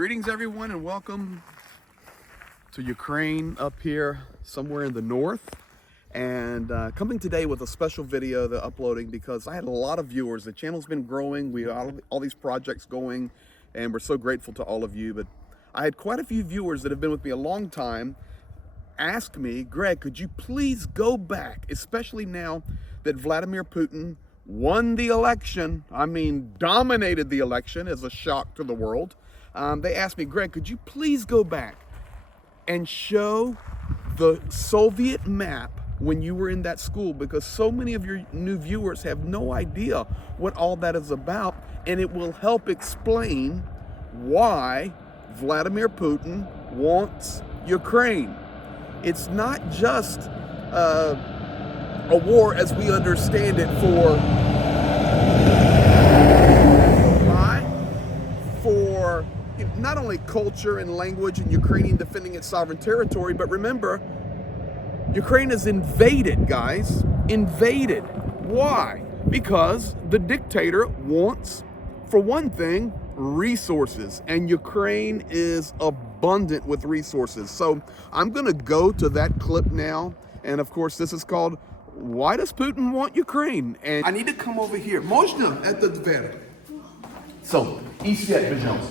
Greetings everyone and welcome to Ukraine up here somewhere in the north, and coming today with a special video that I'm uploading because I had a lot of viewers. The channel's been growing, we have all these projects going, and we're so grateful to all of you. But I had quite a few viewers that have been with me a long time ask me, Greg, could you please go back, especially now that Vladimir Putin won the election, dominated the election as a shock to the world. They asked me, Greg, could you please go back and show the Soviet map when you were in that school, because so many of your new viewers have no idea what all that is about, and it will help explain why Vladimir Putin wants Ukraine. It's not just a war as we understand it for not only culture and language and Ukrainian defending its sovereign territory, but remember, Ukraine is invaded, guys. Invaded. Why? Because the dictator wants, for one thing, resources, and Ukraine is abundant with resources. So I'm going to go to that clip now, and of course this is called Why Does Putin Want Ukraine? And I need to come over here. Можно это дверь? So,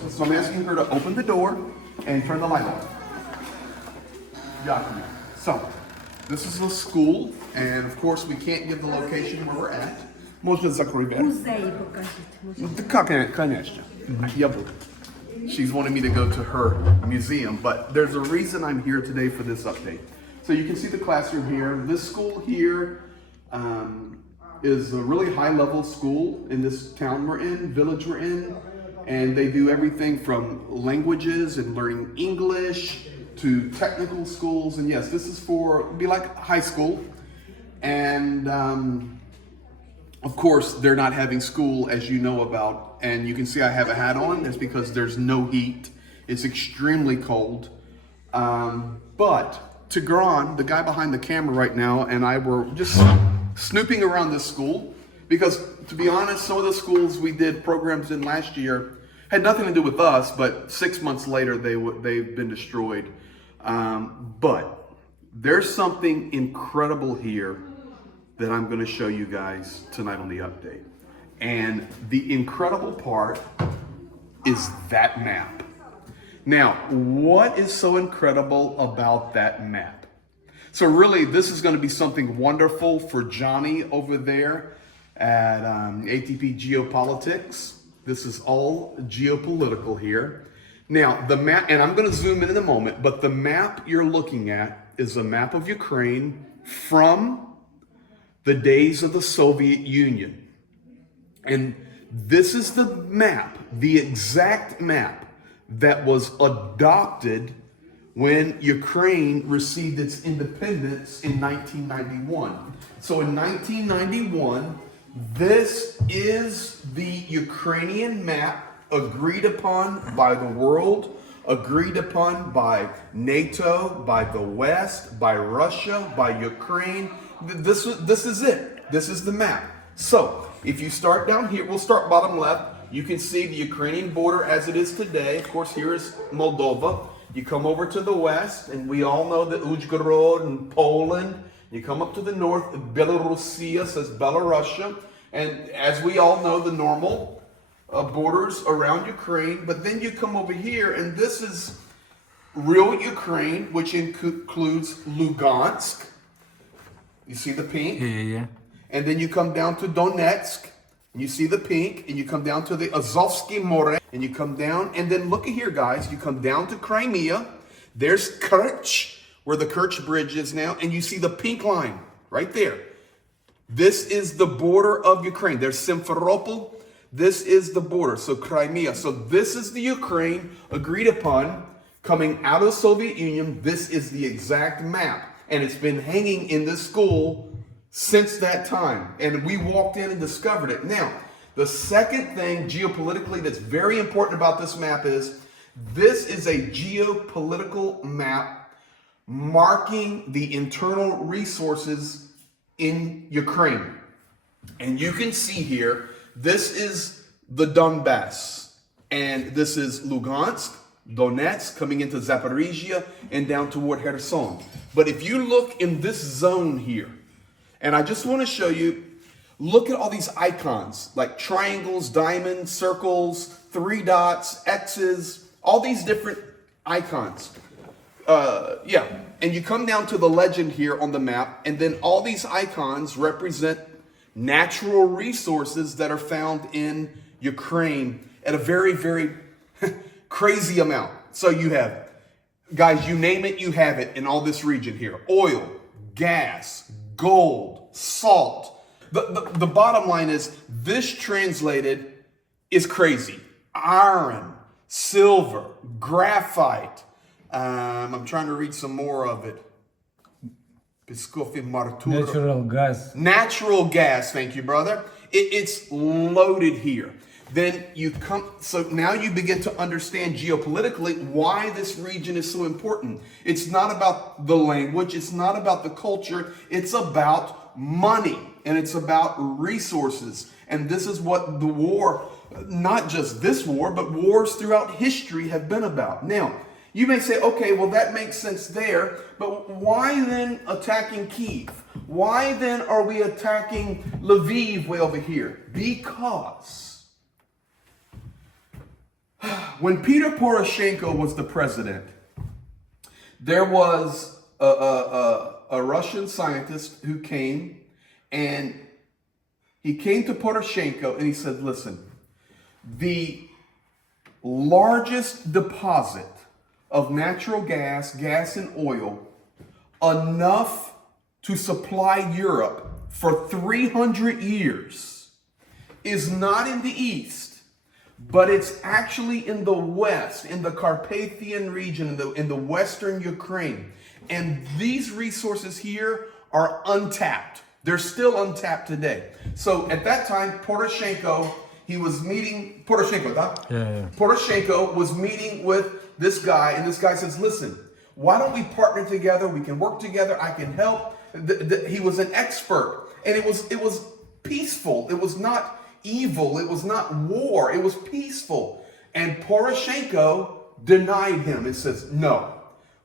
so I'm asking her to open the door and turn the light on. So, this is the school, and of course we can't give the location where we're at. Можно закрыть дверь? Музей покажите. Конечно. Я буду. She's wanting me to go to her museum, but there's a reason I'm here today for this update. So you can see the classroom here. This school here is a really high-level school in this town we're in, village we're in, and they do everything from languages and learning English to technical schools. And yes, this is be like high school, and of course they're not having school, as you know about, and you can see I have a hat on. That's because there's no heat. It's extremely cold, but Tigran, the guy behind the camera right now, and I were just snooping around this school, because to be honest, some of the schools we did programs in last year had nothing to do with us, but 6 months later they've been destroyed. But there's something incredible here that I'm going to show you guys tonight on the update. And the incredible part is that map. Now, what is so incredible about that map? So really, this is going to be something wonderful for Johnny over there at ATP Geopolitics. This is all geopolitical here. Now, the map, and I'm going to zoom in a moment, but the map you're looking at is a map of Ukraine from the days of the Soviet Union. And this is the map, the exact map that was adopted when Ukraine received its independence in 1991. So in 1991, this is the Ukrainian map agreed upon by the world, agreed upon by NATO, by the West, by Russia, by Ukraine. This is it. This is the map. So if you start down here, we'll start bottom left. You can see the Ukrainian border as it is today. Of course, here is Moldova. You come over to the west, and we all know the Uzhgorod and Poland. You come up to the north, Belarusia says Belarusia. And as we all know, the normal borders around Ukraine. But then you come over here, and this is real Ukraine, which includes Lugansk. You see the pink? Yeah. And then you come down to Donetsk, and you see the pink, and you come down to the Azovsky More, and you come down, and then look at here, guys, you come down to Crimea. There's Kerch, where the Kerch Bridge is now, and you see the pink line right there. This is the border of Ukraine. There's Simferopol. This is the border, so Crimea. So this is the Ukraine agreed upon coming out of the Soviet Union. This is the exact map, and it's been hanging in this school since that time, and we walked in and discovered it. Now, the second thing geopolitically that's very important about this map is this is a geopolitical map marking the internal resources in Ukraine. And you can see here, this is the Donbass, and this is Lugansk, Donetsk, coming into Zaporizhia, and down toward Kherson. But if you look in this zone here, and I just want to show you, look at all these icons, like triangles, diamonds, circles, 3 dots, X's, all these different icons. And you come down to the legend here on the map, and then all these icons represent natural resources that are found in Ukraine at a very, very crazy amount. So you have, guys, you name it, you have it in all this region here. Oil, gas, gold, salt. The bottom line is, this translated is crazy. Iron, silver, graphite. I'm trying to read some more of it. Natural gas. Natural gas, thank you, brother. It's loaded here. Then you come, so now you begin to understand geopolitically why this region is so important. It's not about the language, it's not about the culture, it's about money, and it's about resources. And this is what the war, not just this war, but wars throughout history have been about. Now, you may say, okay, well, that makes sense there, but why then attacking Kyiv? Why then are we attacking Lviv way over here? Because when Peter Poroshenko was the president, there was a Russian scientist who came, and he came to Poroshenko and he said, listen, the largest deposit of natural gas, gas and oil, enough to supply Europe for 300 years, is not in the east, but it's actually in the west, in the Carpathian region, in the western Ukraine. And these resources here are untapped. They're still untapped today. So at that time, Poroshenko, he was meeting, Poroshenko was meeting with this guy, and this guy says, listen, why don't we partner together? We can work together. I can help. He was an expert, and it was peaceful. It was not evil. It was not war. It was peaceful. And Poroshenko denied him. It says, no,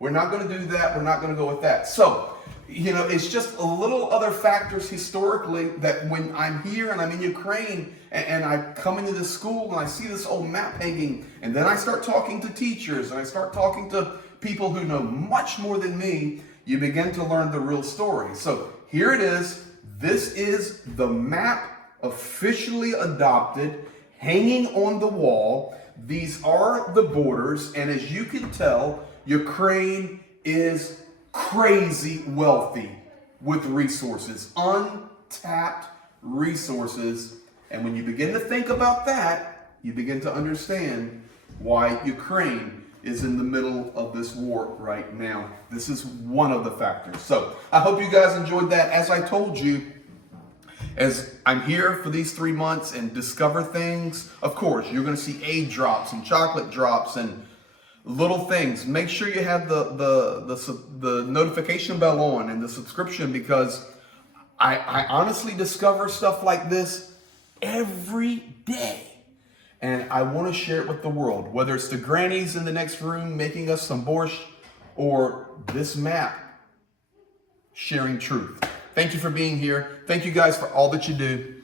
we're not going to do that. We're not going to go with that. So, it's just a little other factors historically that when I'm here and I'm in Ukraine and I come into the school and I see this old map hanging, and then I start talking to teachers and I start talking to people who know much more than me, you begin to learn the real story. So here it is. This is the map officially adopted, hanging on the wall. These are the borders, and as you can tell, Ukraine is crazy wealthy with resources, untapped resources. And when you begin to think about that, you begin to understand why Ukraine is in the middle of this war right now. This is one of the factors. So I hope you guys enjoyed that. As I told you, as I'm here for these 3 months and discover things, of course, you're going to see aid drops and chocolate drops and little things. Make sure you have the notification bell on and the subscription, because I honestly discover stuff like this every day. And I want to share it with the world, whether it's the grannies in the next room making us some borscht, or this map sharing truth. Thank you for being here. Thank you guys for all that you do.